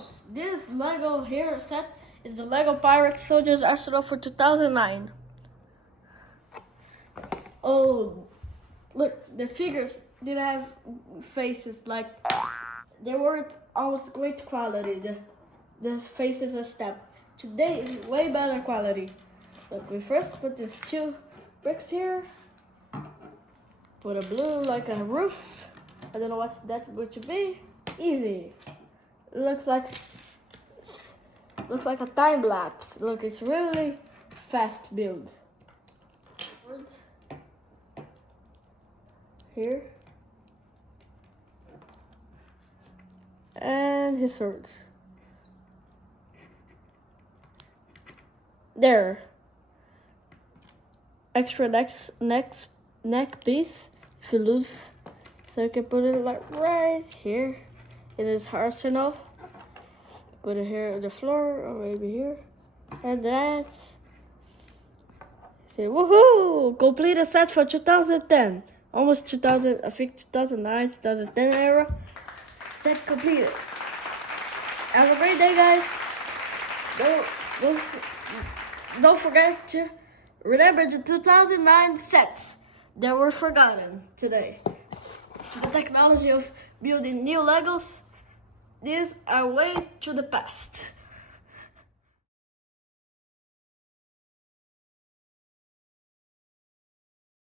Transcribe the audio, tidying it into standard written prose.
Heroes. This Lego hero set is the Lego Pirate Soldiers Arsenal for 2009. Oh, look, the figures didn't have faces, like they weren't almost great quality. The faces are stamped. Today is way better quality. Look, we first put these 2 bricks here. Put a blue like a roof. I don't know what that going to be. Easy. It looks like a time lapse. Look, it's really fast build. Here. And his sword. There. Extra neck piece if you lose. So you can put it like right here in his arsenal. Put it here on the floor or maybe here. And that. Say woohoo! Complete a set for 2010. Almost 2000, I think 2009, 2010 era. Set completed. Have a great day, guys. Don't forget to remember the 2009 sets that were forgotten today. The technology of building new Legos, these are way to the past.